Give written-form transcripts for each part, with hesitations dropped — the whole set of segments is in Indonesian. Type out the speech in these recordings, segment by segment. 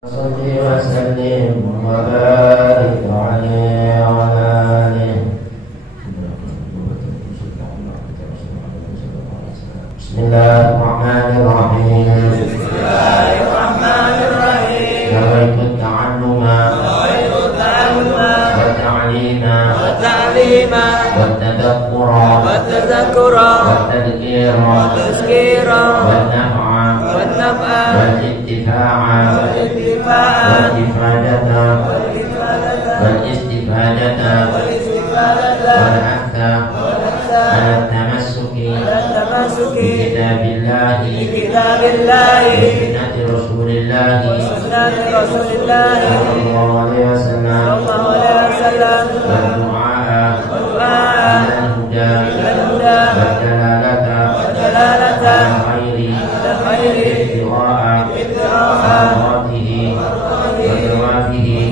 صل وسلم وبارك عليه وعلى آله. بسم الله الرحمن الرحيم. نويت التعلم والتعليم والتذكر والتذكير والنفع والاستفادة والحث على التمسك بكتاب الله وسنة رسول الله صلى الله عليه وسلم والدعاء إلى الهدى والدلالة على الخير ابتغاء مرضاته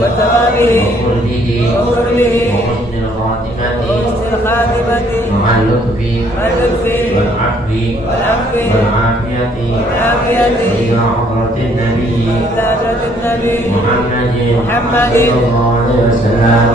وثوابه وقربه وحسن الخاتمة مع اللطف والعفو والعافية إلى حضرة النبي محمد صلى الله عليه وسلم.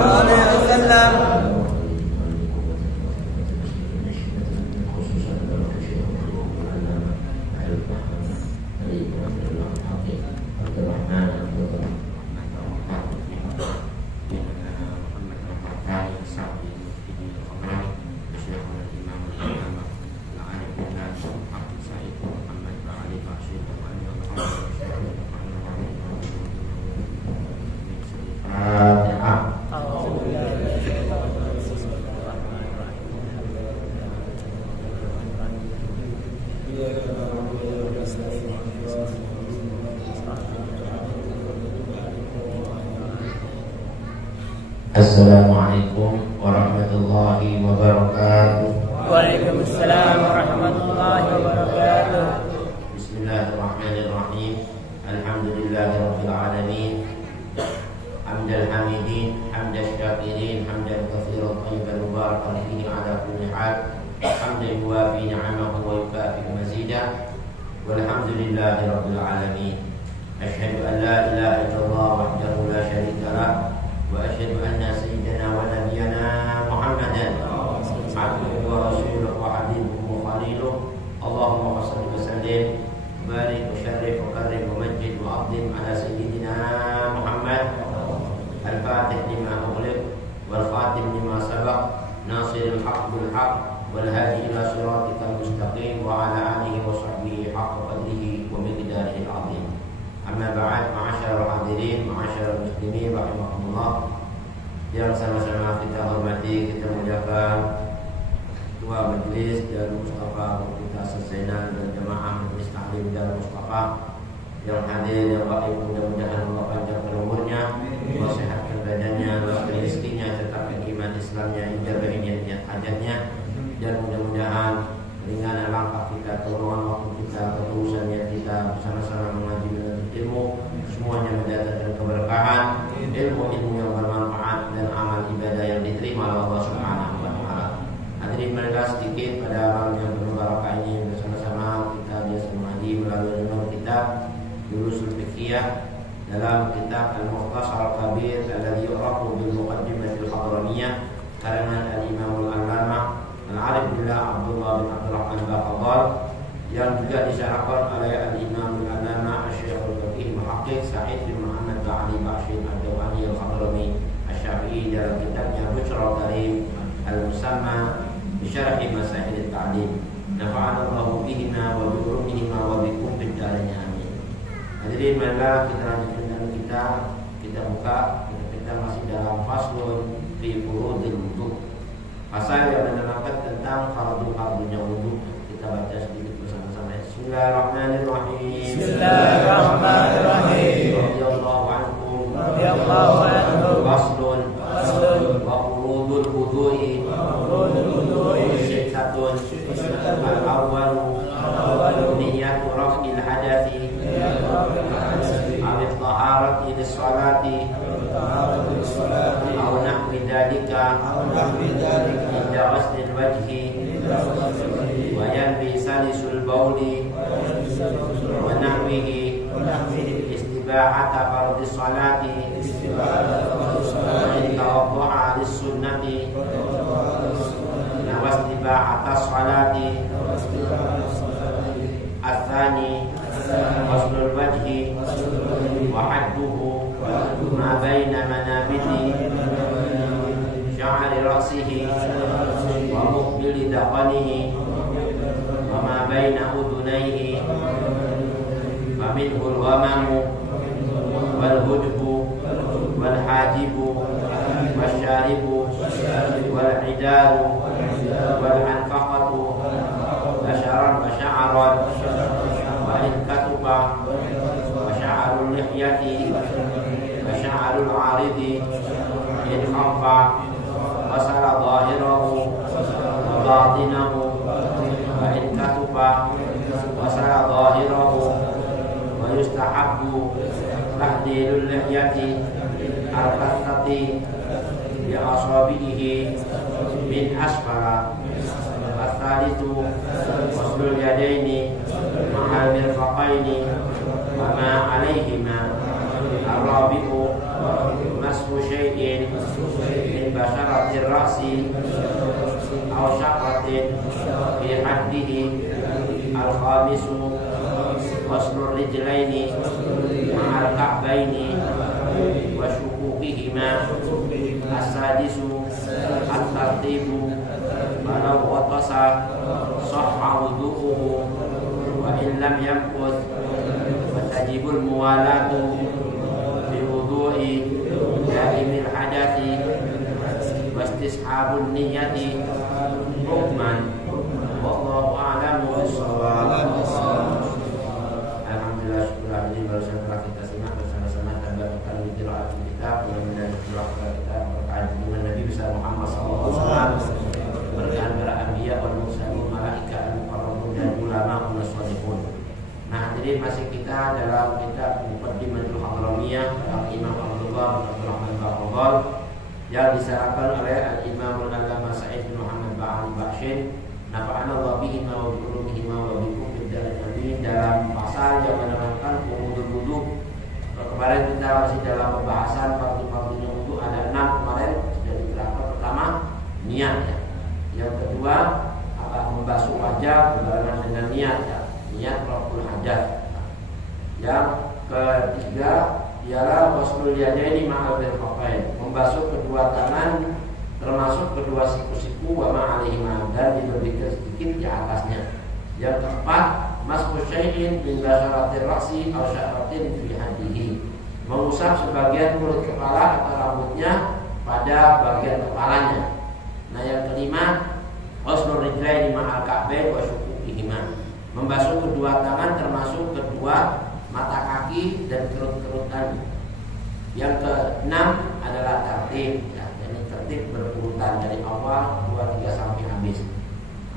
Assalamualaikum warahmatullahi wabarakatuh. Waalaikumsalam warahmatullahi wabarakatuh. Bismillahirrahmanirrahim. Alhamdulillahirabbil alamin. Hamdal hamidin, hamdal syakirin, hamdan katsiran thayyiban mubarakan fihi ala kulli hal. Hamdan yuwafi ni'amahu wa yukafi mazidah. Walhamdulillahirabbil alamin. Asyhadu an la ilaha illallah wahdahu la syarika lah. وأشهد أن سيدنا ونبينا محمدا عبده ورسوله وحبيبه وخليله. اللهم صل وسلم وبارك وشرف وكرم ومجد وعظم على سيدنا محمد الفاتح لما أغلق والخاتم لما سبق ناصر الحق بالحق والهادي إلى صراطك المستقيم وعلى آله وصحبه حق قدره ومقداره العظيم. Amma ba'd, ma'asyarul hadirin, ma'asyarul muslimin rahimakumullah. Yang sama-sama kita hormati, kita muliakan Ketua Majelis Darul Mustafa Universitas Zainal dan Jamaah Majelis Taklim Darul Mustafa yang hadir, yang baik, mudah-mudahan Allah panjangkan umurnya, Allah sehatkan badannya, Allah rezekinya, tetapkan iman Islamnya, ijabat niat hajatnya, dan mudah-mudahan ringan langkah kita, keluhan waktu kita, ketulusan niat kita bersama-sama mengaji ilmu, semuanya mendatangkan keberkahan, ilmu yang bermanfaat dan amal ibadah yang diterima oleh Allah Subhanahu wa taala. Hadirin marilah sedikit pada amal yang berbarakah ini bersama-sama kita biasa mengaji melalui renungan kitab Durusul Fiqhiyah dalam kitab Al-Mukhtasar Al-Kabir alladzi yu'rafu bil Muqaddimatil Hadraniyah karangan Al-Imam Al-Allamah Al-Arif billah Abdullah bin Abdul Rahman Al-Fadhal yang juga disyarahkan oleh Al-Imam Al-Allamah Asy-Syaikh Al-Faqih Muhaqqiq Sa'id bin Muhammad Ba'ali Ba'syir Ad-Dawani Al-Hadrami Asy-Syafi'i dalam kitabnya Bushrul Karim Al-Musamma bi Syarhi Masail At-Ta'lim. Nafa'ana Allahu bihima wa bi ulumihima wa bikum fid dharain amin. Hadirin marilah kita lanjutkan dengan kita buka kita masih dalam faslun fi furudil wudu. Pasal yang menerangkan tentang fardu-fardunya wudu. Kita baca sedikit bersama-sama. Bismillahirrahmanirrahim. Bismillahirrahmanirrahim. Radhiyallahu anhum. Faslun wa furudul wudu'i. Syai'atun al-awwalu niyatu raf'il hadathi aw taharati lis-salati aw nahwi dzalika inda ghaslil wajhi wa yanbi salisul bauli wa nahwihi istibahata fardhi sholati wa in tawaddu'a lis-sunnati wa istibahata sholati الثاني غسل الوجه وحده ما بين منابت شعر رأسه ومقبل ذقنه وما بين أذنيه فمنه الغمم والهدب والحاجب والشارب والعدار والعنفقة بشرا وشعرا وإن كتب وشعر اللحية وشعر العارض إن خف وصل ظاهره وباطنه وإن كتب وصل ظاهره ويستحب تحديد اللحية الكثة بأصابعه من أسفل. الثالث غسل اليدين مع المرفقين وما عليهما. الرابع مسح شيء من بشرة الرأس أو شعرة في حده. الخامس غسل الرجلين مع الكعبين وشقوقهما. السادس الترتيب ولو غطس صح وضوءه وإن لم يمكث. وتجب الموالاة بوضوء دائم الحدث واستصحاب النية حكما والله أعلم بالصواب. Alhamdulillah, syukur alhamdulillah, barusan telah kita simak bersama-sama tambahkan qiraat kita, mudah-mudahan qiraat kita berkait dengan Nabi besar Muhammad SAW, berkahan para anbiya wal mursalin, malaika al-muqarrabun dan ulama as-salihun. Nah, jadi masih kita dalam kitab Muqaddimatul Hadramiyah Imam Abdullah bin Abdul Rahman Baqal yang disarahkan oleh Al-Imam Al-Allamah Sa'id bin Muhammad Ba'al Ba'shin. Nafa'ana Allah bihi wa bi qulubihi wa bikum fid darin amin. Dalam pasal yang menerangkan wudu. Kemarin kita masih dalam pembahasan fardu-fardunya wudu, ada 6 kemarin sudah diterangkan. Pertama, niat ya. Yang kedua, membasuh wajah berbarengan dengan niat ya. Niat raful hadath. Yang ketiga ialah ghuslul yadaini ma'al mirfaqain, membasuh kedua tangan termasuk kedua siku-siku wa ma'alihima, dan dilebihkan sedikit di atasnya. Yang keempat, mashu syai'in min basyaratir ra'si aw sya'ratin fi hadihi, mengusap sebagian kulit kepala atau rambutnya pada bagian kepalanya. Nah, yang kelima, ghuslur rijlaini ma'al ka'bain wa syuquqihima, membasuh kedua tangan termasuk kedua mata kaki dan kerut-kerutan. Yang keenam adalah tertib ya. Tertib berurutan dari awal 2, 3 sampai habis.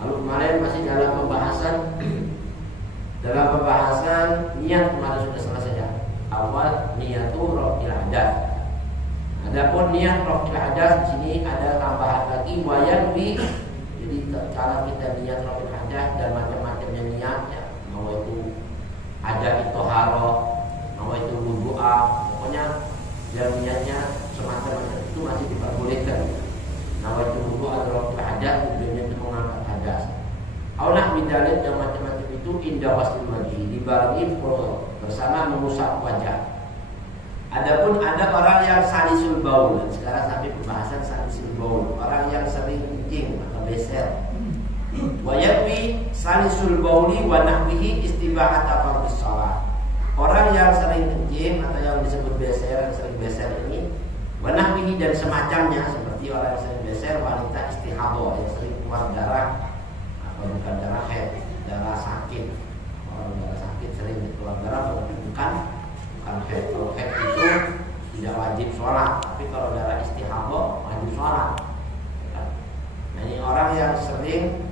Lalu kemarin masih dalam pembahasan niat kemarin sudah selesai ya. Awal niatul rafil hadath. Adapun niat rafil hadath di sini ada tambahan lagi wayanwi. Jadi kalau kita niat rafil hadath dan macam-macamnya niat ya, mau itu ada ittoharo, mau itu wudu'a, pokoknya yang niatnya semacam-macam itu masih diperbolehkan. Nawaitu wudu adrafil hadath, tujuannya itu mengangkat hadas. Aulah bidalil yang macam-macam itu indah wasil wajhi, dibarengi bersama mengusap wajah. Adapun ada orang yang salisul baul, dan sekarang sampai pembahasan salisul baul, orang yang sering kencing atau beser. Wayatwi salisul bauli wa nahwihi istibahata fardhis shalah. Orang yang sering kencing atau yang disebut beser, yang sering beser ini wa nahwihi dan semacamnya, seperti orang yang sering beser, wanita istihadhah yang sering keluar darah, atau bukan darah haid, darah sakit. Orang darah sakit sering keluar darah, tapi bukan haid. Kalau haid itu tidak wajib sholat, tapi kalau darah istihadhah wajib sholat. Nah, ini orang yang sering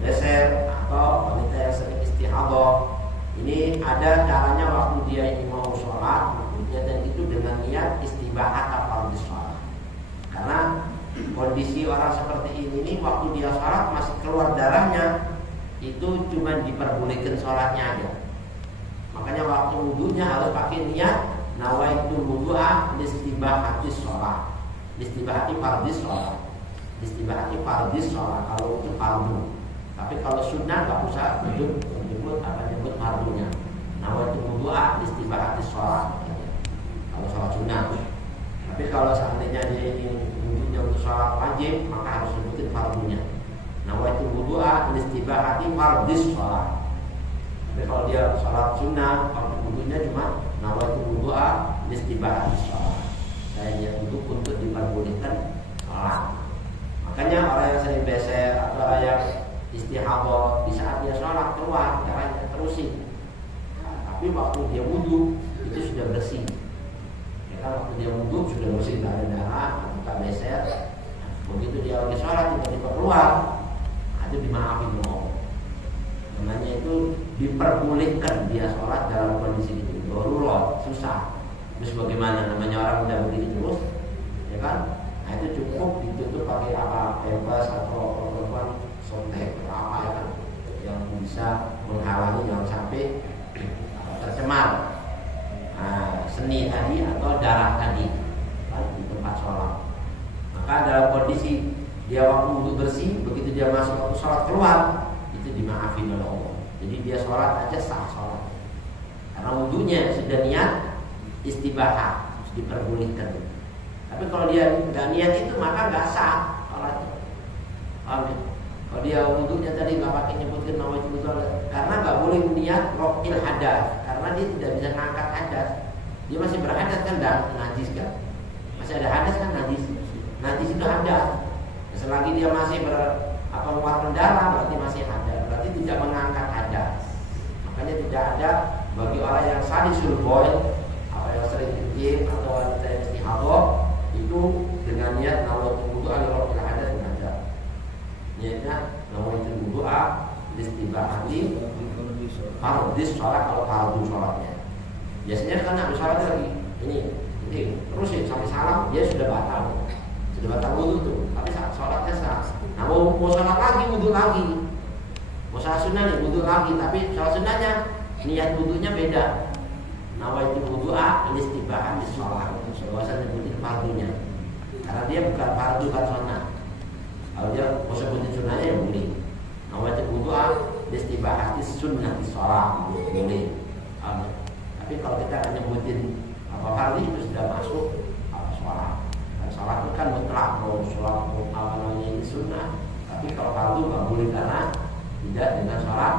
beser atau wanita yang sering istihadhah, ini ada caranya waktu dia ini mau sholat, dan itu dengan niat istibahat fardhis shalah. Karena kondisi orang seperti ini waktu dia sholat masih keluar darahnya, itu cuma diperbolehkan sholatnya aja. Makanya waktu wudunya harus pakai niat nawaitul wudu'a listibahatis sholat. Listibahati fardis sholat. Listibahati fardis sholat kalau itu fardu. Tapi kalau sunnah nggak usah menyebut fardunya. Nawaitul wudu'a listibahatis sholat. Kalau sholat sunnah. Tapi kalau seandainya dia ini wudunya untuk sholat wajib, maka harus sebutin fardunya. Nawaitul wudu'a listibahati fardis sholat. Tapi kalau dia sholat sunnah, kalau wudunya cuma nawaitul wudu'a listibahati sholat. Saya niat wudu untuk diperbolehkan sholat. Makanya orang yang sering beser atau orang yang istihadah di saat dia sholat keluar, caranya terusin. Tapi waktu dia wudu itu sudah bersih. Ya kan, waktu dia wudu sudah bersih, tidak ada darah, tidak beser. Begitu dia lagi sholat tiba-tiba keluar, itu dimaafin dong. Namanya itu diperbolehkan dia sholat dalam kondisi itu. Darurat, susah. Terus bagaimana? Namanya orang udah begini terus, ya kan? Nah itu cukup ditutup pakai apa? Pempas atau perempuan sontek atau apa ya kan? Yang bisa menghalangi jangan sampai tercemar seni tadi atau darah tadi kan, di tempat sholat. Maka dalam kondisi dia waktu wudu bersih, begitu dia masuk waktu sholat keluar, itu dimaafin oleh Allah. Jadi dia sholat aja sah sholat. Karena wudunya sudah niat istibahat, diperbolehkan. Tapi kalau dia nggak niat itu maka nggak sah sholatnya. Paham ya? Kalau dia wudunya tadi nggak pakai nyebutin nama itu karena nggak boleh niat rokil hadas, karena dia tidak bisa ngangkat hadas. Dia masih berhadas kan, dan najis kan, masih ada hadas kan, najis itu hadas. Selagi dia masih mengeluarkan darah berarti masih hadas, berarti tidak mengangkat hadas. Makanya tidak ada bagi orang yang salisul boil, apa yang sering kencing atau wanita yang istihadah itu dengan niat nawaitul wudu'a lirafil hadas tidak ada. Niatnya nawaitul wudu'a listibahati fardis sholat kalau fardu sholatnya. Biasanya kan habis sholat lagi ini terus ya sampai salam dia sudah batal wudu tuh, tapi saat sholatnya sah. Nah mau sholat lagi wudu lagi, mau sholat sunnah nih wudu lagi, tapi sholat sunnahnya niat wudunya beda. Nawaitul wudu'a listibahan di sholat, bahasa nyebutin fardunya, karena dia bukan fardu kan sunnah. Kalau dia mau sebutin sunnahnya ya boleh. Nawaitul wudu'a listibahan di sunnah di sholat boleh. Tapi kalau kita nyebutin apa fardu itu sudah masuk sholat. Sholat itu kan mutlak, mau sholat apa namanya ini sunnah. Tapi kalau fardu nggak boleh karena tidak dengan sholat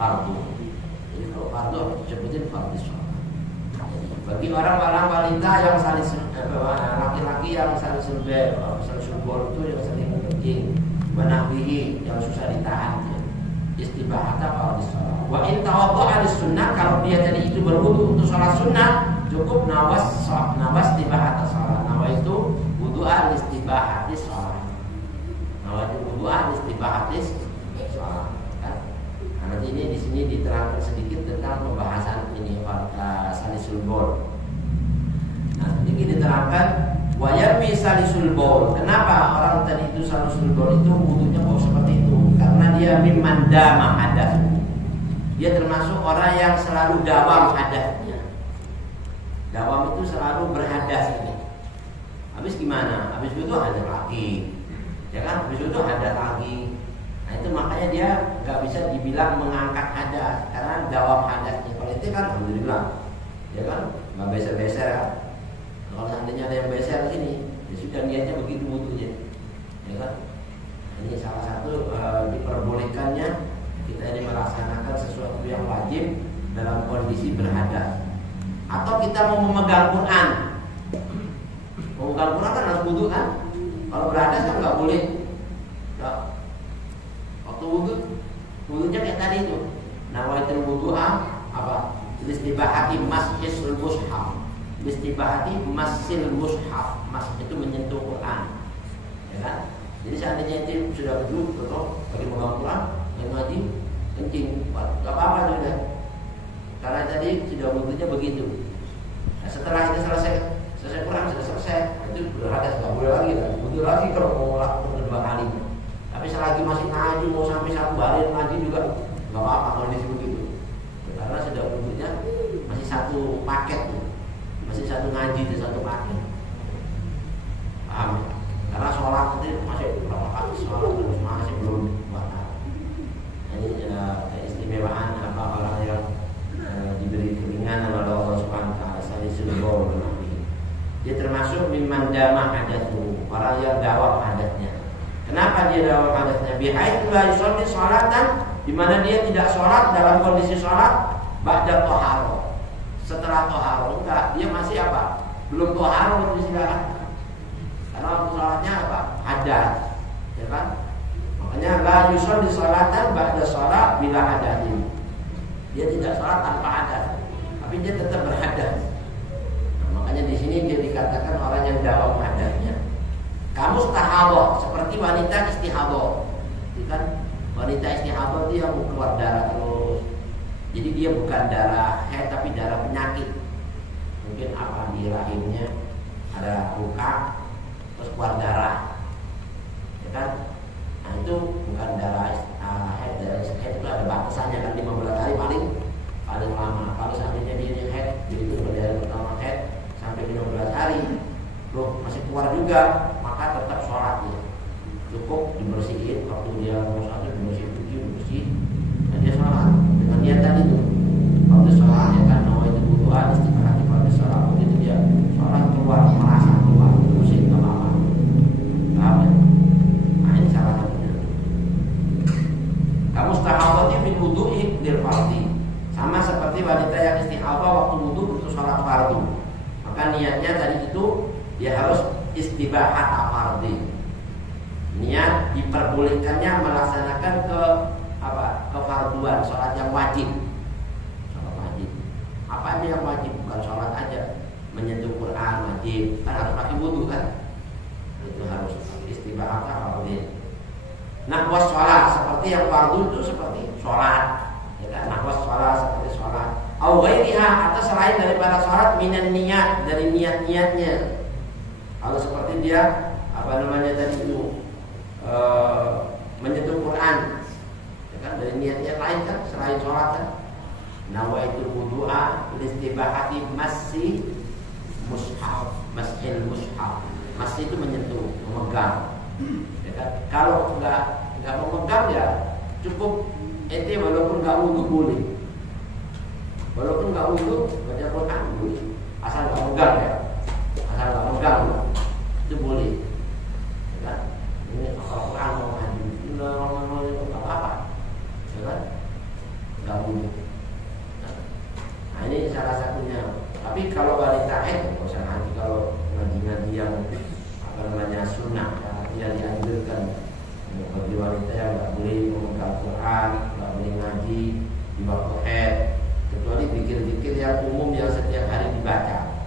fardu. Jadi kalau fardu harus disebutin fardu sholat. Bagi orang-orang wanita yang saling laki-laki yang saling surbol itu yang sering kencing, menahbihi yang susah ditahan, istibahat apa di sholat. Wa in tawaddu'a lis sunnah, kalau dia tadi itu berwudu untuk sholat sunnah, cukup nawas istibahat sholat. Itu wudu'an istibahatis sholat. Nawaitul wudu'an istibahatis sholat kan? Nah, nanti ini di sini diterangkan sedikit tentang pembahasan ini salisul baul. Nah, sedikit diterangkan wayarmi salisul baul. Kenapa orang tadi itu salisul baul itu wudunya kok seperti itu? Karena dia mimman dama hadas. Dia termasuk orang yang selalu dawam hadasnya. Dawam itu selalu berhadas ini. Habis gimana? Habis itu hadas lagi, ya kan? Habis itu hadas lagi. Nah itu makanya dia nggak bisa dibilang mengangkat hadas karena dawam hadasnya. Kalau itu kan alhamdulillah, ya kan? Nggak beser-beser kan? Kalau seandainya ada yang beser sini, ya sudah niatnya begitu wudunya, ya kan? Ini salah satu diperbolehkannya kita ini melaksanakan sesuatu yang wajib dalam kondisi berhadas. Atau kita mau memegang Quran. Memegang Quran kan harus wudu kan? Kalau berhadas kan nggak boleh. Ya. Waktu wudunya kayak tadi itu. Nawaitul wudu'a apa? Listibahati masjidul mushaf. Listibahati masjidul mushaf. Mas itu menyentuh Quran. Ya kan? Jadi seandainya itu sudah wudu, betul? Bagi memegang Quran, yang ngaji kencing, nggak apa-apa sudah. Karena tadi sudah wudunya begitu. Nah, setelah itu selesai Quran sudah selesai, itu berhadas nggak boleh lagi kan? Wudu lagi kalau mau lakukan kedua kali. Tapi selagi masih ngaji mau sampai 1 hari ngaji juga nggak apa-apa kalau disebut itu. Karena sudah wudunya satu ngaji di satu kaki. Paham? Karena sholat itu masih berapa kali sholat terus masih belum batal. Ini keistimewaan apa orang yang diberi keringanan oleh Allah Subhanahu wa taala salisul bawl. Dia termasuk mimman damah hadatsu, orang yang dawam hadatnya. Kenapa dia dawam hadatnya? Bihaitsu la yusalli sholatan, di mana dia tidak sholat dalam kondisi sholat ba'da thaharah. Setelah thaharah enggak, dia masih apa? Belum thaharah baru istirahat. Karena waktu sholatnya apa? Hadas, ya kan? Makanya la yusalli sholatan ba'da sholat bila hadatsin. Dia tidak sholat tanpa hadas, tapi dia tetap berhadas. Makanya di sini dia dikatakan orang yang dawam hadasnya. Kamu istihadhah seperti wanita istihadhah. Itu kan wanita istihadhah dia mau keluar darah terus. Jadi dia bukan darah haid tapi darah penyakit. Mungkin apa di rahimnya ada luka terus keluar darah. Ya kan? Nah itu bukan darah haid. Darah haid itu ada batasannya kan 15 hari paling lama. Kalau seandainya dia haid, jadi itu dari pertama haid sampai 15 hari, loh masih keluar juga, maka tetap sholat ya. Cukup dibersihin waktu dia mau sholat, dibersih, dan dia sholat. Dengan dia tadi tuh, waktu sholat ya kan, nama itu butuhan istiqamah pada sholat. Begitu dia sholat keluar, merasa keluar, bersih nggak apa-apa. Paham ya? Nah ini salah satunya. Kamu istihadhah min wudu'i lil fardhi. Sama seperti wanita yang istihadhah waktu wudu untuk sholat fardu. Maka niatnya tadi itu dia harus istibahat fardhi. Niat diperbolehkannya melaksanakan kefarduan, sholat yang wajib. Sholat wajib. Apa aja yang wajib? Bukan sholat aja. Menyentuh Quran wajib. Kan harus pakai wudu kan? Itu harus istibahat fardhi. Nahwas sholat seperti yang fardu itu seperti sholat. Ya kan? Nahwas sholat seperti sholat. Au ghairiha atau selain daripada sholat minan niat, dari niat-niatnya. Kalau seperti dia tadi itu menyentuh Quran, ya kan, dari niat-niat lain kan selain sholat kan. Nawaitul wudu'a listibahati masih mushaf, masil mushaf. Masih itu menyentuh, memegang. Ya kan? Kalau enggak memegang ya cukup ente walaupun enggak wudu boleh. Walaupun nggak wudu baca Quran boleh, asal nggak megang ya, asal nggak megang itu boleh. Ya kan? Ini Al-Quran mau maju, nggak apa-apa, ya kan? Nggak wudu. Nah ini salah satunya. Tapi kalau wanita haid, nggak usah nanti kalau ngaji yang sunnah, yang dianjurkan bagi wanita yang nggak boleh memegang Quran, nggak boleh ngaji di waktu haid. Kecuali zikir-zikir yang umum yang setiap hari dibaca.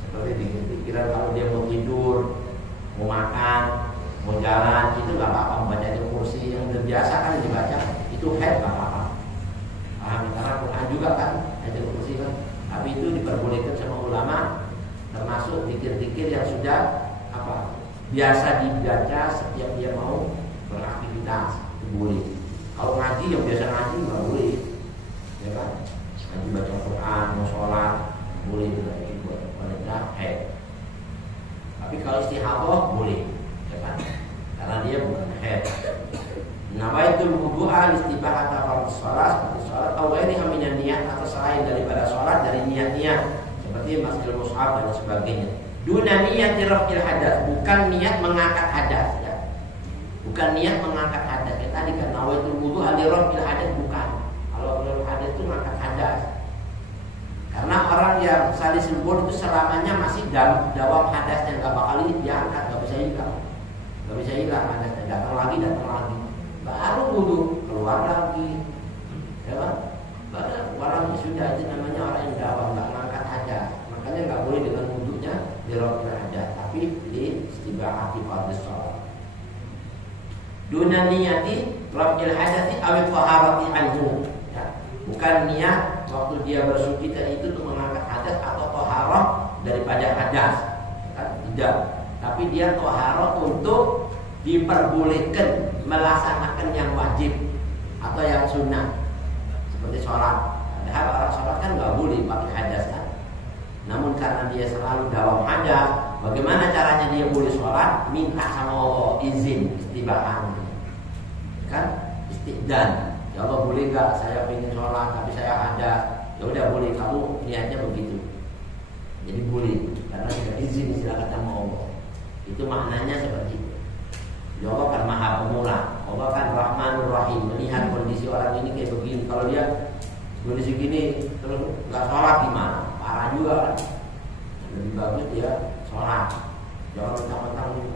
Seperti zikir-zikiran kalau dia mau tidur, mau makan, mau jalan, itu gak apa-apa. Membaca di kursi yang terbiasa kan dibaca, itu haid gak apa-apa. Paham? Karena Quran juga kan, ayat kursi kan. Tapi itu diperbolehkan sama ulama, termasuk zikir-zikir yang sudah biasa dibaca setiap dia mau beraktivitas, itu boleh. Kalau ngaji yang biasa ngaji gak boleh, ya kan? Nanti baca Quran, mau sholat boleh juga itu buat wanita haid. Tapi kalau istihadhah boleh, ya kan? Karena dia bukan haid. Nawaitul wudu'a istibahata fardhu shalah seperti sholat atau ghairiha minan niat atau selain daripada sholat dari niat-niat seperti masil mushaf dan sebagainya. Duna niat raf'il hadas, bukan niat mengangkat hadas ya. Bukan niat mengangkat hadas. Ya, tadi kan nawaitul wudu'a li raf'il hadas bukan. Kalau hadas itu mengangkat hadas. Karena orang yang salisul bawl itu selamanya masih dawam hadasnya, nggak bakal diangkat, nggak bisa hilang hadasnya. Datang lagi, baru wudu keluar lagi, ya kan? Baru keluar lagi sudah, itu namanya orang yang dawam, nggak mengangkat hadas. Makanya nggak boleh dengan wudunya di raf'il hadas, tapi di istibahati fardhu shalah. Duna niyati raf'il hadasi aw taharati anhu. Bukan niat waktu dia bersuci tadi itu untuk mengangkat hadas atau toharoh daripada hadas, kan? Tidak. Tapi dia toharoh untuk diperbolehkan melaksanakan yang wajib atau yang sunnah seperti sholat. Padahal orang sholat kan nggak boleh pakai hadas kan. Namun karena dia selalu dalam hadas, bagaimana caranya dia boleh sholat? Minta sama Allah izin, istibahan, kan? Istiqdan. Ya Allah, boleh gak saya pengen sholat tapi saya hadas? Ya udah boleh, kamu niatnya begitu. Jadi boleh, karena sudah izin silakan sama Allah. Itu maknanya seperti itu. Ya Allah kan Maha Pemurah, Allah kan Rahmanur Rahim. Melihat kondisi orang ini kayak begini, kalau dia kondisi gini terus nggak sholat gimana? Parah juga kan. Lebih bagus dia sholat. Jangan mentang-mentang ini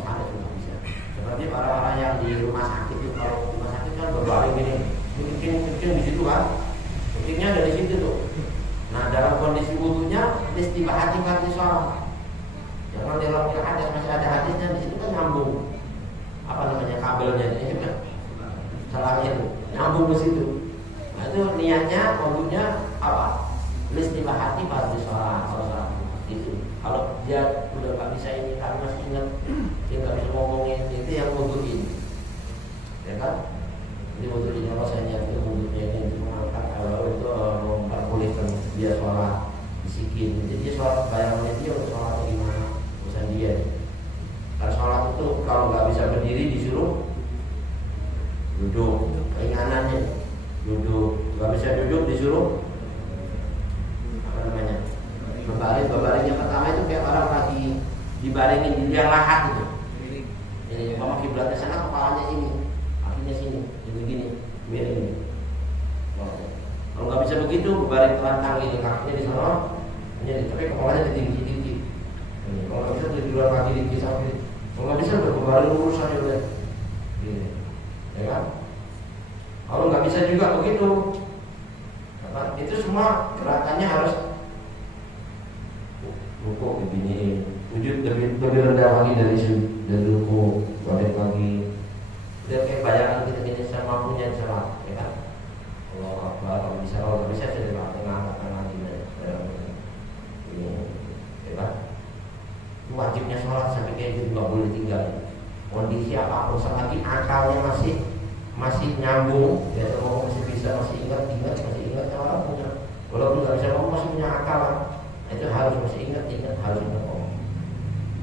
ada juga bisa. Seperti orang-orang yang di rumah sakit itu, kalau di rumah sakit kan berbaring gini, kencing di situ kan, kencingnya dari situ tuh. Nah dalam kondisi wudunya istibahati di sholat. Jangan dalam hadis masih ada hadisnya di situ kan nyambung. Apa namanya kabelnya ini kan salahnya itu nyambung ke situ. Nah itu niatnya, wudunya apa? Istibahati di sholat. Itu kalau dia udah nggak bisa ini, tapi masih ingat, dia nggak bisa ngomongin, itu yang wuduin, ya kan? Jadi wuduin kalau saya niat wudunya ini untuk mengangkat kalau itu memperbolehkan dia sholat bisikin. Jadi sholat bayangannya dia untuk sholat gimana? Urusan dia. Kalau sholat itu kalau nggak bisa berdiri disuruh duduk, keinginannya duduk, nggak bisa duduk disuruh apa namanya? Berbaring yang pertama itu kayak orang lagi dibaringin di liang lahat gitu. Jadi mama kiblatnya sana, kepalanya ini, kakinya sini, jadi gini, miring. Kalau nggak bisa begitu, berbaring telantang ini, kakinya di sana, tapi kepalanya tinggi. Kalau nggak bisa di luar kaki di samping. Kalau nggak bisa berbaring lurus aja udah. Gini, ya kan? Kalau nggak bisa juga begitu, itu semua gerakannya harus rukuk begini, sujud lebih rendah lagi dari rukuk, balik lagi. Udah kayak bayangan kita gini sama punya sholat, ya kan? Kalau bisa sudah ngangkat lagi ini, ya kan? Wajibnya sholat sampai kayak gitu nggak boleh tinggal. Kondisi apapun selagi akalnya masih nyambung, ya ngomong masih bisa, masih ingat orang punya. Walaupun nggak bisa ngomong masih punya akal. Itu harus masih ingat harus ingat Allah.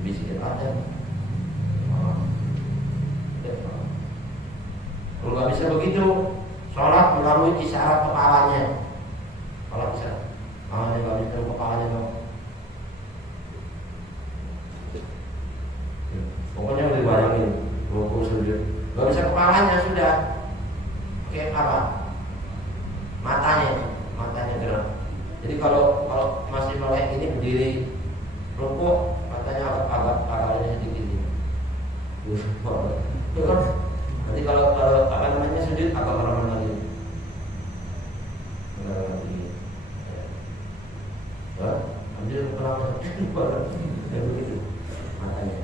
Bisa ada. Kalau nggak bisa begitu, sholat melalui isyarat kepalanya. Kalau bisa, kepalanya nggak bisa kepalanya dong. Pokoknya udah bayangin, rukuk sujud. Nggak bisa kepalanya sudah. Oke apa? Matanya gerak. Jadi kalau masih melek ini berdiri rukuk, matanya agak sedikit ini. Nanti kalau apa namanya sujud agak merem lagi. Ambil kepala begitu matanya.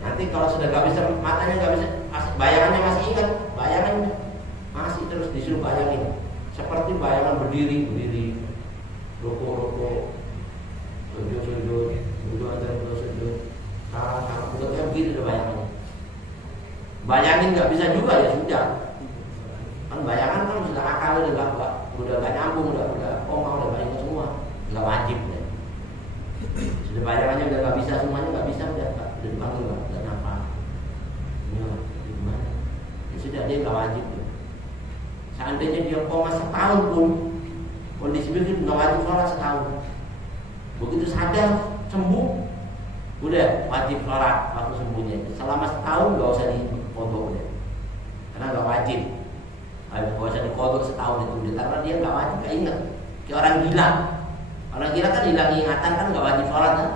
Nanti kalau sudah nggak bisa, matanya nggak bisa, bayangannya masih ingat, bayangannya masih terus disuruh bayangin. Seperti bayangan berdiri. Rukuk, sujud, antara sujud, salah, bukannya begitu udah bayangan. Bayangin nggak bisa juga ya sudah. Kan bayangan kan sudah akal udah nggak nyambung, udah koma, udah bayangin semua, nggak wajib deh. Sudah bayangannya udah nggak bisa semuanya, nggak bisa udah dipanggil nggak nampak. Gimana? Ya sudah dia nggak wajib deh. Seandainya dia koma setahun pun, kondisi begitu nggak wajib sholat setahun. Begitu sadar sembuh, udah wajib sholat waktu sembuhnya. Selama setahun nggak usah dikodok deh, karena nggak wajib. Nggak usah dikodok setahun itu udah, karena dia nggak wajib, nggak ingat. Kayak orang gila. Orang gila kan hilang ingatan kan nggak wajib sholat kan?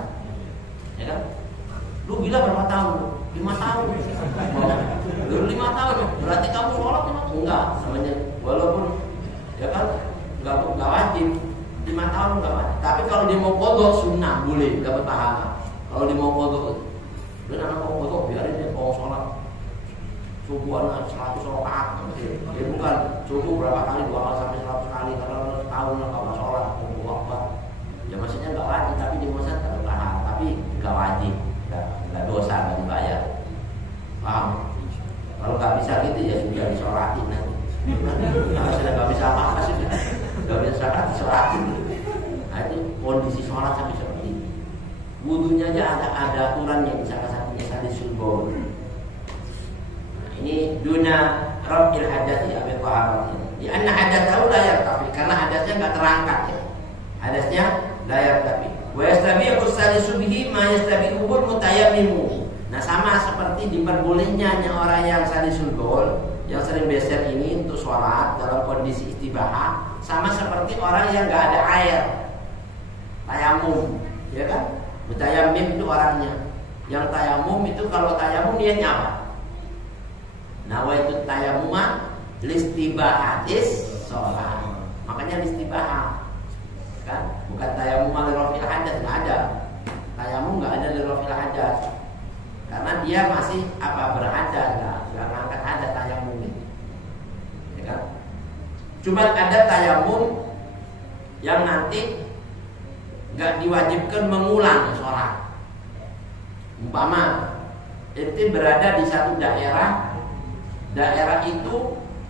Ya kan? Lu gila berapa tahun? 5 tahun. Lu 5 tahun, berarti kamu sholat enggak? Namanya walaupun ya kan nggak wajib 5 tahun nggak wajib. Tapi kalau dia mau kodok sunnah boleh dapat pahala. Kalau dia mau kodok, dia anak mau kodok biarin dia mau sholat subuhan 100 rakaat. Dia bukan subuh berapa kali 2 kali sampai 100 kali karena setahun nggak sholat apa. Ya maksudnya nggak wajib, tapi di masa dapat pahala. Tapi nggak wajib, nggak dosa, nggak dibayar. Paham? Kalau nggak bisa gitu ya sudah disolatin nanti. Nah, sudah nggak bisa apa-apa sudah. Gak bisa sholat disolatin. Nah itu kondisi sholat wudunya aja ada aturannya, salah satunya salisul baul. Nah, ini duna raf'il hadath ya bi taharat ini. Di anna hadatsahu la yartafi, karena hadasnya enggak terangkat ya. Hadasnya la yartafi. Wa yastabi'u salisu bihi ma yastabi'u mutayammimu. Nah, sama seperti diperbolehnya orang yang salisul baul, yang sering beser ini untuk sholat dalam kondisi istibahah, sama seperti orang yang enggak ada air. Tayamum, ya kan? Mutayammim itu orangnya. Yang tayamum itu kalau tayamum niatnya apa? Nawaitu tayammuma listibahatis sholat. Makanya listibahah, kan? Bukan tayamum li raf'il hadath, nggak ada. Tayamum nggak ada li raf'il hadath, karena dia masih berhadas, nggak ngangkat hadas tayamum itu, ya kan? Cuma ada tayamum yang nanti nggak diwajibkan mengulang sholat. Umpama itu berada di satu daerah itu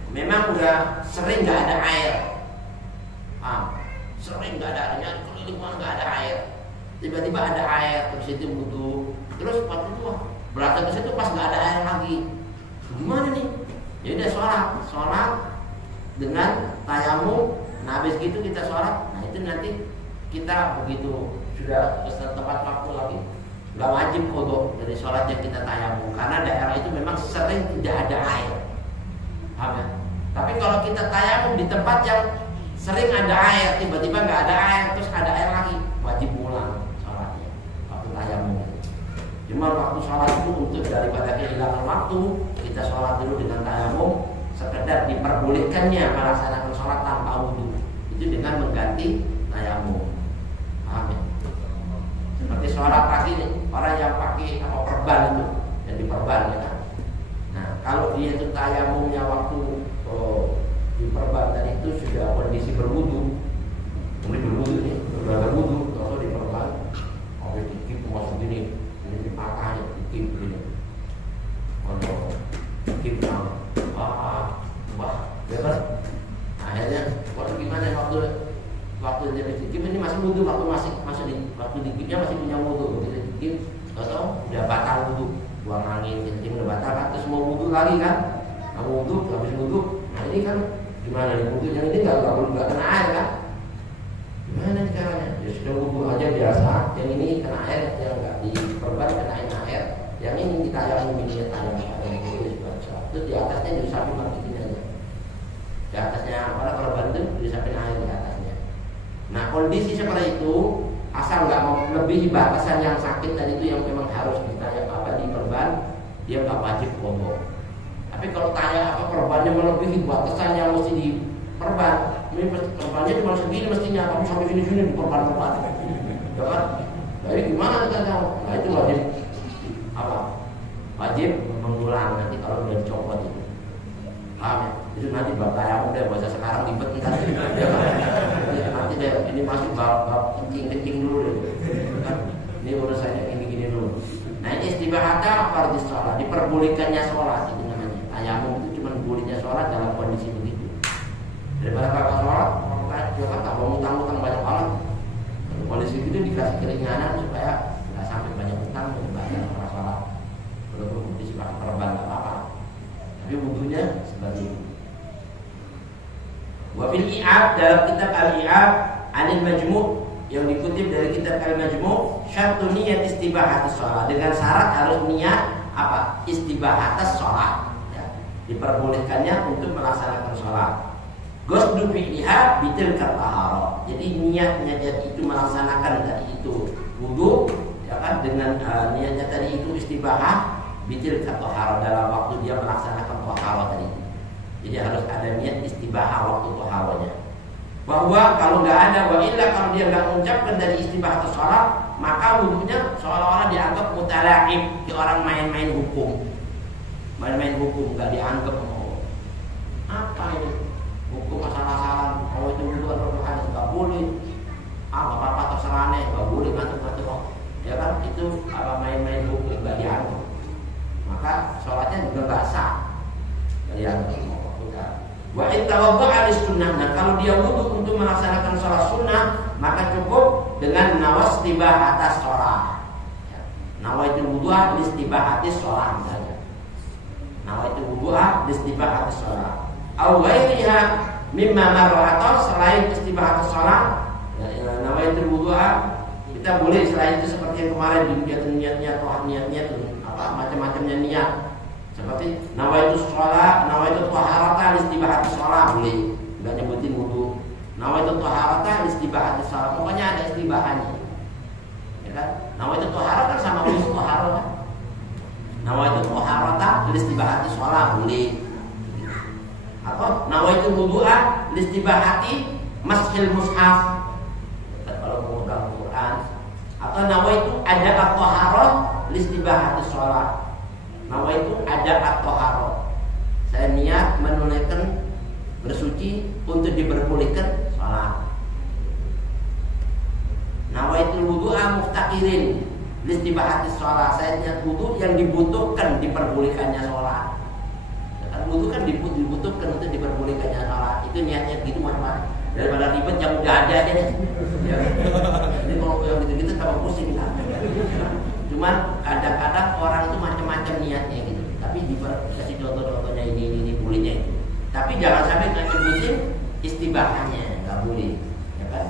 memang udah sering nggak ada air, sering nggak ada airnya, keliling nggak ada air. Tiba-tiba ada air, terus itu wudu, terus waktu itu berada di situ pas nggak ada air lagi, gimana nih? Ya udah sholat dengan tayamum. Nah habis gitu kita sholat, nah itu nanti kita begitu sudah tepat waktu lagi nggak wajib qodho dari sholat yang kita tayamum, karena daerah itu memang sering tidak ada air. Paham ya? Tapi kalau kita tayamum di tempat yang sering ada air, tiba-tiba nggak ada air, terus ada air lagi, wajib ulang sholatnya waktu tayamum. Cuma waktu sholat itu untuk daripada kehilangan waktu, kita sholat dulu dengan tayamum, sekedar diperbolehkannya melaksanakan sholat tanpa wudu itu dengan mengganti tayamum. Seperti sholat pagi orang yang pakai perban itu, yang diperban ya kan. Nah kalau dia itu tayamumnya waktu diperban tadi itu sudah kondisi berwudu, kemudian berwudu nih, sudah berwudu, kalau diperban, dikit masuk gini, ini dipatahnya dikit gini, kalau dikit ya kan. Akhirnya gimana waktu dia dikit ini masih wudu, waktu dikitnya masih punya wudu, begitu dikit atau udah batal wudu, buang angin kencing udah batal kan, terus mau wudu lagi kan, wudu habis wudu, nah ini kan gimana nih wudu yang ini nggak kena air kan, gimana caranya? Ya sudah wudu aja biasa, yang ini kena air, yang nggak diperban kena air, yang ini kita yang ini terus di atasnya diusapin begini aja, di atasnya perban itu diusapin air di atasnya. Nah kondisi seperti itu, asal nggak mau melebihi batasan yang sakit tadi itu yang memang harus diperban, dia nggak wajib qodho. Tapi kalau tanya perbannya melebihi batasan yang mesti diperban, ini perbannya cuma segini mestinya, tapi sampai sini diperban, ya kan? Jadi gimana kita tahu? Nah itu wajib wajib mengulang nanti kalau udah dicopot itu. Paham ya? Itu nanti bab tayamum deh, bahasa sekarang ribet kita. Ya kan? Nanti deh, ini masih bab kencing dulu deh. Kan? Ini urusannya gini dulu. Nah ini istibahata fardhu sholat, diperbolehkannya sholat itu namanya. Tayamum itu cuma bolehnya sholat dalam kondisi begitu. Daripada kakak sholat, dia kan tak mau utang banyak banget. Kondisi itu dikasih keringanan supaya nggak sampai banyak utang daripada orang sholat. Kalau kondisi pakai perban nggak apa-apa. Tapi wudunya seperti itu. Wa fil i'ab, dalam kitab al-i'ab anil majmu' yang dikutip dari kitab al-majmu', syartu niyat istibahatus shalah, dengan syarat harus niat istibahatus shalah, ya. Diperbolehkannya untuk melaksanakan sholat. Qasdu fi'liha bitil taharah. Jadi niatnya itu melaksanakan tadi itu wudu, ya kan, dengan niatnya tadi itu istibahah bitil taharah, dalam waktu dia melaksanakan taharah tadi. Jadi harus ada niat istibahah waktu taharahnya. Bahwa kalau nggak ada, wa illa, kalau dia nggak mengucapkan dari istibahah atau sholat, maka wudunya seolah-olah dianggap mutala'ib, di orang main-main hukum, nggak dianggap apa ini hukum asal-asalan. Kalau itu wudu atau hadis nggak boleh, apa-apa terserah nih, nggak boleh ngantuk-ngantuk, ya kan, itu main-main hukum, nggak dianggap. Maka sholatnya juga nggak sah, nggak dianggap. Wa intawadda'a lis-sunnah. Nah, kalau dia wudu untuk melaksanakan sholat sunnah, maka cukup dengan nawas tibah atas sholat. Nawaitul wudu'a listibahatis sholat saja. Nawaitul wudu'a listibahatis sholat. Au ghairiha mimma marra, atau selain istibahatis sholat, nawaitul wudu'a kita boleh selain itu seperti yang kemarin di niatnya atau niatnya itu apa macam-macamnya niat. Seperti nawaitus sholat, nawaitu taharata listibahatis sholat boleh, nggak nyebutin wudu. Nawaitu taharata listibahatis sholat, pokoknya ada istibahannya. Ya kan? Nawaitu taharata kan sama wudu taharata. Nawaitu taharata listibahatis sholat boleh. Atau nawaitu wudu'a listibahati mashil mushaf. Kalau memegang Quran. Atau nawaitu ada at-taharah listibahatis sholat. Nawaitu ada at-taharah. Saya niat menunaikan bersuci untuk diperbolehkan sholat. Nawaitul wudu'a muftaqirin listibahatis sholat. Saya niat wudu yang dibutuhkan diperbolehkannya sholat. Wudu kan dibutuhkan untuk diperbolehkannya sholat. Itu niatnya gitu Muhammad. Daripada ribet yang udah ada aja nih. Ya. Jadi kalau yang gitu-gitu tambah pusing lah. Cuman kadang-kadang orang itu macam-macam niatnya gitu. Tapi dikasih contoh-contohnya ini bolehnya itu. Tapi jangan sampai nggak nyebutin istibahannya, nggak boleh. Ya kan?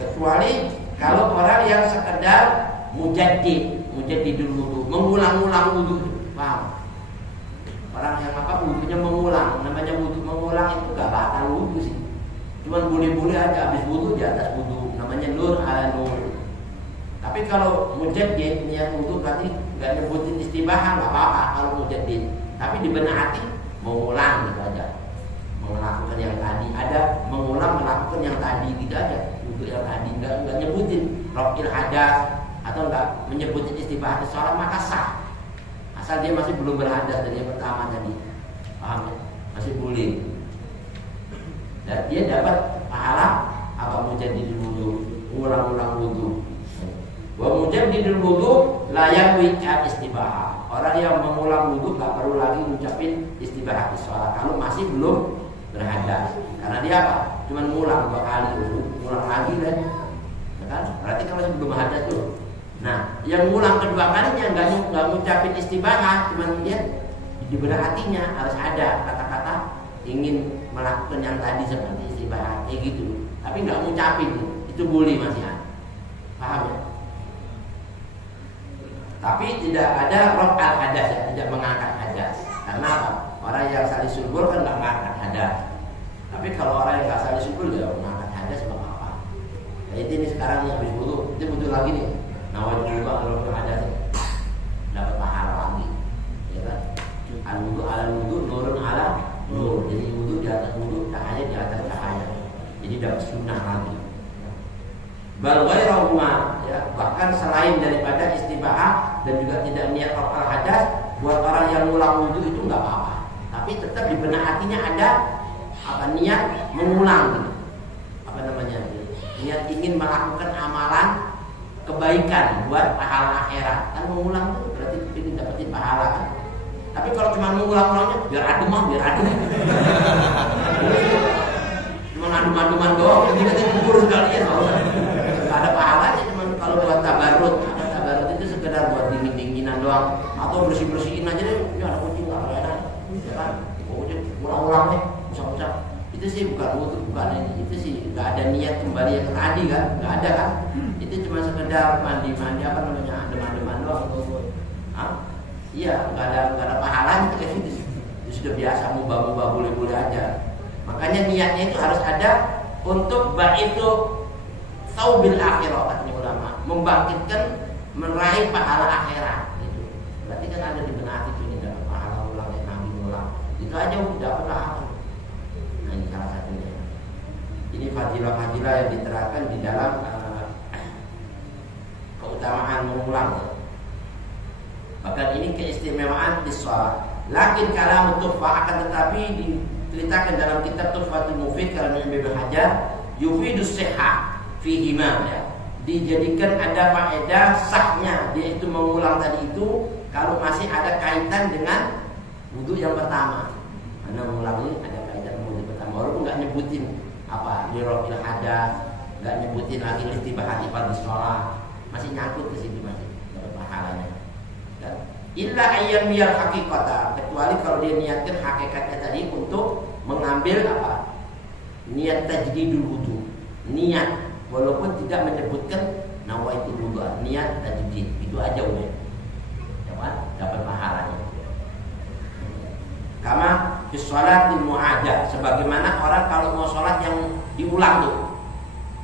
Kecuali kalau orang yang sekedar mujaddidul wudu, mengulang-ulang wudu, paham? Orang yang wudunya mengulang, namanya wudu mengulang itu nggak batal wudu sih. Cuman boleh-boleh aja habis wudu di atas wudu, namanya nur ala nur. Tapi kalau mujaddid niat wudu berarti nggak nyebutin istibahan, nggak apa-apa kalau mujaddid. Tapi di benak hati mengulang gitu aja, melakukan yang tadi, ada mengulang melakukan yang tadi gitu aja, wudu yang tadi nggak nyebutin rafil hadas atau nggak menyebutin istibahan sholat, maka sah. Asal dia masih belum berhadas dari yang pertama tadi, paham ya? Masih boleh. Dan dia dapat pahala apa mujaddidul wudu, ulang-ulang wudu. Wa mujaddidul wudu la yanwi istibahah. Orang yang mengulang wudu enggak perlu lagi ngucapin istibahah di sholat kalau masih belum berhadas. Karena dia apa? Cuma ngulang 2 kali wudu, ngulang lagi kan. Ya kan? Berarti kalau masih belum berhadas tuh. Nah, yang ngulang kedua kalinya enggak ngucapin istibahah, cuma dia di benak hatinya harus ada kata-kata ingin melakukan yang tadi seperti istibahah gitu, tapi nggak ngucapin itu boleh masih ada, paham ya? Tapi tidak ada raf'al hadas ya, tidak mengangkat hadas. Karena apa? Orang yang salih sulbul kan nggak mengangkat hadas. Tapi kalau orang yang nggak salih sulbul ya mengangkat hadas nggak apa-apa. Nah, ini sekarang yang habis wudu, itu butuh lagi nih. Nawaitul wudu kalau hadas dapat pahala lagi, ya kan? Al wudu ala wudu, nurun ala nur. Jadi wudu di atas wudu, cahaya di atas cahaya. Jadi dapat sunnah lagi. Bal ghairahuma, ya, bahkan selain daripada istibahah dan juga tidak niat raf'al hadas, buat orang yang ngulang wudu itu enggak apa-apa. Tapi tetap di benak hatinya ada apa niat mengulang gitu. Apa namanya? Niat ingin melakukan amalan kebaikan buat pahala akhirat. Kan mengulang itu berarti ingin dapetin pahala kan. Tapi kalau cuma mengulang-ulangnya biar adem. Cuma adem-ademan doang, jadi kita kubur sekalian. Gak ada pahalanya, cuma kalau buat tabarut. Tabarut itu sekedar buat dingin-dinginan doang, atau bersih-bersihin aja deh. Ini ada kucing nggak enak, ya kan? Kucing ulang-ulang nih, usap-usap. Itu sih bukan wudu, bukan ini. Itu sih nggak ada niat kembali yang tadi kan? Nggak ada kan? Itu cuma sekedar mandi-mandi apa namanya adem-ademan doang. Iya, nggak ada pahalanya kayak gitu. Itu sudah biasa, mubah-mubah boleh-boleh aja. Makanya niatnya itu harus ada untuk baitu saubil akhirah, katanya ulama, membangkitkan, meraih pahala akhirat gitu. Berarti kan ada di benak hati ini dapat pahala ulang yang nabi ulang. Itu aja udah pahala. Nah, ini salah satunya. Ini fadilah-fadilah yang diterapkan di dalam keutamaan mengulang. Bahkan ini keistimewaan di sholat. Lakin kalam tuhfah, akan tetapi diceritakan dalam kitab Tuhfatul Mufid kalamnya Ibnu Hajar, yufidus sihah fihima, ya. Dijadikan ada faedah sahnya, dia itu mengulang tadi itu kalau masih ada kaitan dengan wudu yang pertama. Karena mengulang ini ada kaitan dengan wudu pertama. Walaupun nggak nyebutin apa dirofil hadas, nggak nyebutin lagi istibahati pada sholat, masih nyangkut ke situ, masih dapat pahalanya. Illa ayyan biar hakikata, kecuali kalau dia niatkan hakikatnya tadi untuk mengambil apa? Niat tajdidul wudu. Niat walaupun tidak menyebutkan nawaitul wudu, niat tajdid itu aja udah. Dapat pahalanya. Kama fi sholatil mu'adah, sebagaimana orang kalau mau sholat yang diulang tuh.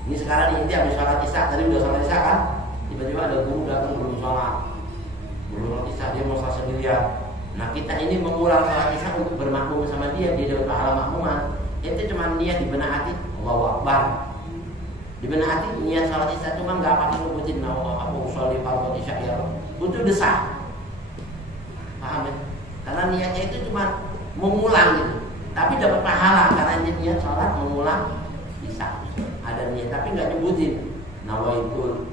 Ini sekarang ini habis sholat isya, tadi udah sholat isya kan? Tiba-tiba ada guru datang belum sholat isya, dia mau sholat sendirian. Nah kita ini mengulang sholat isya untuk bermakmum sama dia dapat pahala makmuman. Itu cuma niat di benak hati, Allahu Akbar. Di benak hati niat sholat isya cuma nggak pakai nyebutin aku sholat fardhu isya ya. Butuh desah. Paham ya? Karena niatnya itu cuma mengulang gitu. Tapi dapat pahala karena niat sholat mengulang isya. Ada niat tapi nggak nyebutin nawaitul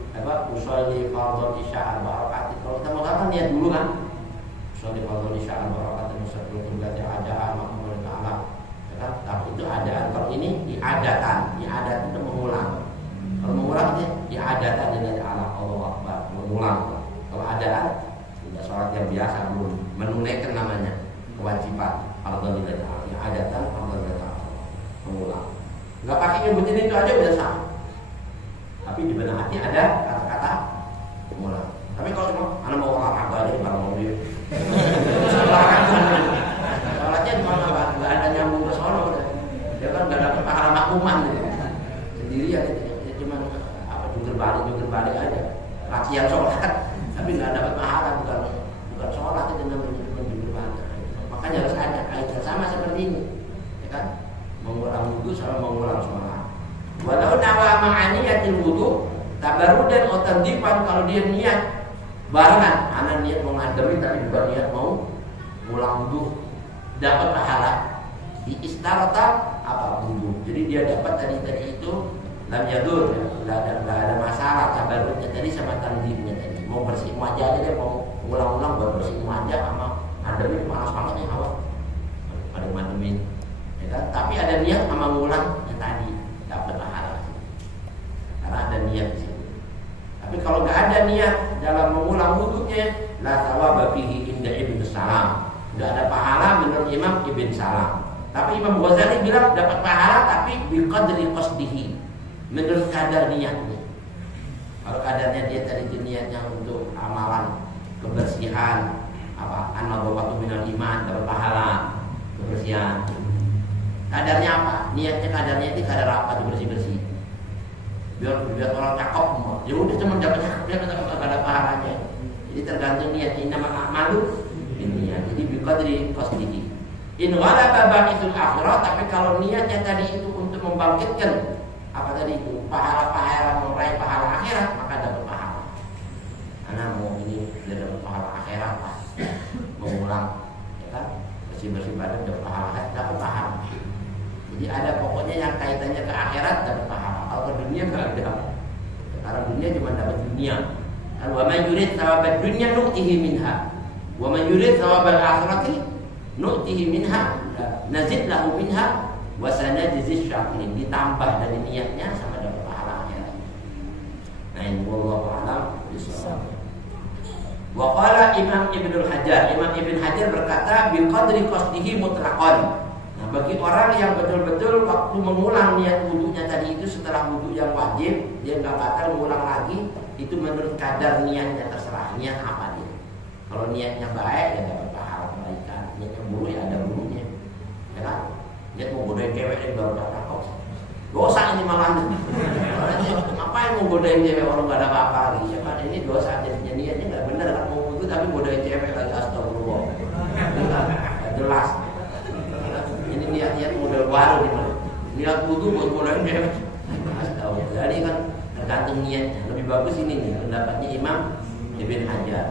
usolli fardhu isya arba'a rakaat. Kalau kita mau kan niat dulu kan. Usolli fardhu isya arba'a rakaat musafir berarti ada makmum ta'ala. Ya, tapi itu adaan. Kalau ini diadatan itu mengulang. Kalau mengulang itu diadatan dengan Allahu Akbar, mengulang. Kalau adaan sudah sholat yang biasa belum menunaikan namanya kewajiban fardhu lillahi ta'ala. Adatan fardhu lillahi ta'ala. Mengulang. Enggak pakai nyebutin itu aja udah sah. Tapi di benak hati ada kata-kata mengulang. Tapi kalau cuma anak mau olahraga aja kalau mau dia. Sholatnya cuma nggak ada nyambung ke sono. Dia kan nggak dapat pahala makmuman gitu. Sendirian dia cuma jungkir balik aja. Latihan sholat tapi nggak dapat pahala, bukan sholat itu namanya jungkir balik. Makanya harus ada kaitan sama seperti ini, ya kan? Mengulang wudu sama mengulang sholat. Walau nawa ma'aniyatil wudu tabarrudan atau tandifan, kalau dia niat barengan, anak niat mau ngademi tapi juga niat mau ngulang wudu, dapat pahala. Di istarata apa wudu. Jadi dia dapat tadi itu lam yadur, enggak ada masalah tabarrudnya tadi sama tandifnya tadi. Mau bersih wajah aja dia mau ulang-ulang buat bersih wajah sama ngademi panas banget nih awak. Pada mandemin. Ya kan? Tapi ada niat sama ngulang yang tadi dapat pahala. Karena ada niat di situ. Tapi kalau nggak ada niat dalam mengulang wudunya, la thawaba fihi inda Ibnu Salam. Nggak ada pahala menurut Imam Ibn Salam. Tapi Imam Ghazali bilang dapat pahala tapi biqadri qasdihi, menurut kadar niatnya. Kalau kadarnya dia tadi itu niatnya untuk amalan kebersihan, an-nadhafatu minal iman, dapat pahala kebersihan. Kadarnya apa? Niatnya kadarnya itu kadar apa? Bersih-bersih. Biar orang cakep. Ya udah cuma dapat cakep, dia enggak ada pahalanya. Jadi tergantung niatnya. Nama a'malu niat. Jadi biqadri qasdihi. In ghalaba ba'ithul akhirah, tapi kalau niatnya tadi itu untuk membangkitkan apa tadi itu? Pahala-pahala, meraih pahala akhirat, maka dapat pahala. Karena mau ini dia dapat pahala akhirat lah. Mengulang, ya kan? Bersih-bersih badan dapat pahala. Jadi ada pokoknya yang kaitannya ke akhirat dapat pahala. Kalau ke dunia nggak ada. Karena dunia cuma dapat dunia. Wa man yurid thawabad dunya nu'tihi minha. Wa man yurid thawabal akhirati nu'tihi minha. Nazid lahu minha wa sanajzi syakirin. Ditambah dari niatnya sama dapat pahala akhirat. Nah, ini wallahu a'lam bishawab. Wa qala Imam Ibnu Hajar. Imam Ibnu Hajar berkata biqadri qasdihi mutlaqan. Nah, bagi orang yang betul-betul waktu mengulang niat wudunya tadi itu setelah wudu yang wajib, dia nggak batal mengulang lagi, itu menurut kadar niatnya, terserah niat apa dia. Kalau niatnya baik ya dapat pahala kebaikan, niatnya buruk ya ada buruknya, ya kan? Niat mau godain cewek yang baru datang kok, dosa ini malah. Ngapain mau godain cewek orang nggak ada apa-apa lagi, ya kan? Ini dosa aja, niatnya nggak benar kan mau wudu tapi godain cewek lagi, astagfirullah, nggak jelas. Niat-niat model baru di mana? Niat wudu buat godain cewek. Astagfirullah. Jadi kan tergantung niatnya. Lebih bagus ini nih pendapatnya Imam Ibn Hajar.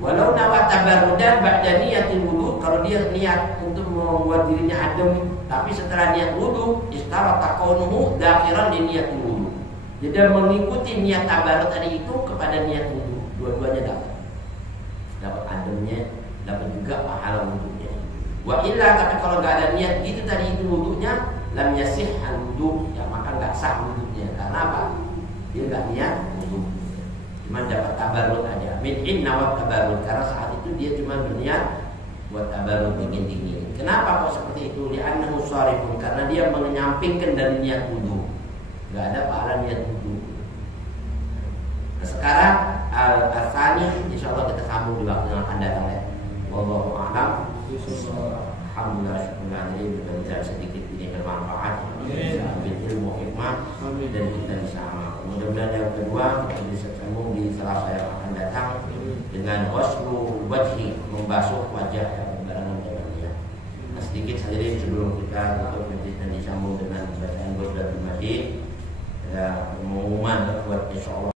Walau nawa tabarrudan ba'da niyatil wudu, kalau dia niat untuk membuat dirinya adem, tapi setelah niat wudu, istarata kaunuhu dakhiran di niyatil wudu. Jadi mengikuti niat tabarrud tadi itu kepada niat wudu. Dua-duanya dapat. Dapat ademnya, dapat juga pahala wudunya. Wa illa, tapi kalau nggak ada niat gitu tadi itu wudunya, lam yasih al wudu, ya maka nggak sah wudunya. Karena apa? Dia nggak niat wudu, cuma dapat tabarrud aja. min inna wa tabarrud, karena saat itu dia cuma berniat buat tabarrud dingin-dingin. Kenapa kok seperti itu? Li'annahu sharifun, karena dia menyampingkan dari niat wudu. Enggak ada pahala niat wudu. Nah, sekarang al-tsani insyaallah kita sambung di waktu yang akan datang ya. Wallahu a'lam. Alhamdulillah, syukurlah mudah-mudahan sedikit ini bermanfaat. Ambil ilmu hikmah dan kita bisa amal. Mudah-mudahan yang kedua kita bisa sambung di Selasa yang akan datang dengan ghuslu wajhi, membasuh wajah yang barangan dengan dia. Nah, sedikit saja sebelum kita tutup